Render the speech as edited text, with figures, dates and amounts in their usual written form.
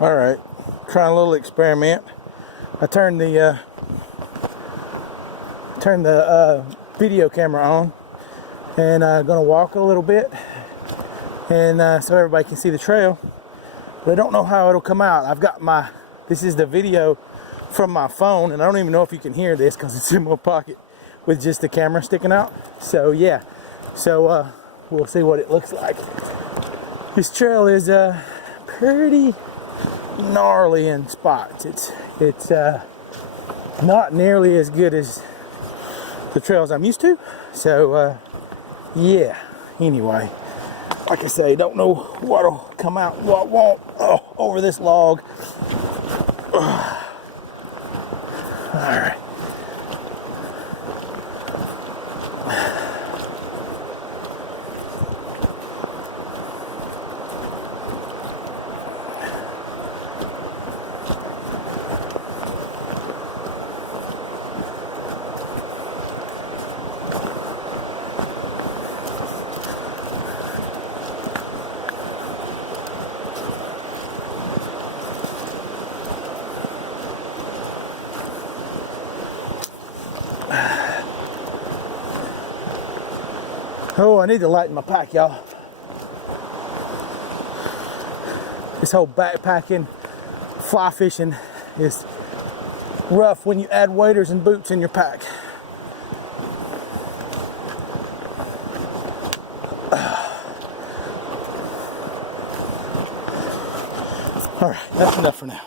All right, trying a little experiment. I turned the video camera on, and I'm gonna walk a little bit, and so everybody can see the trail. But I don't know how it'll come out. I've got this is the video from my phone, and I don't even know if you can hear this because it's in my pocket with just the camera sticking out. So yeah, we'll see what it looks like. This trail is pretty gnarly in spots. It's not nearly as good as the trails I'm used to. So yeah, anyway, like I say, don't know what'll come out, what won't. Over this log. All right. Oh, I need to lighten my pack, y'all. This whole backpacking, fly fishing is rough when you add waders and boots in your pack. All right, that's enough for now.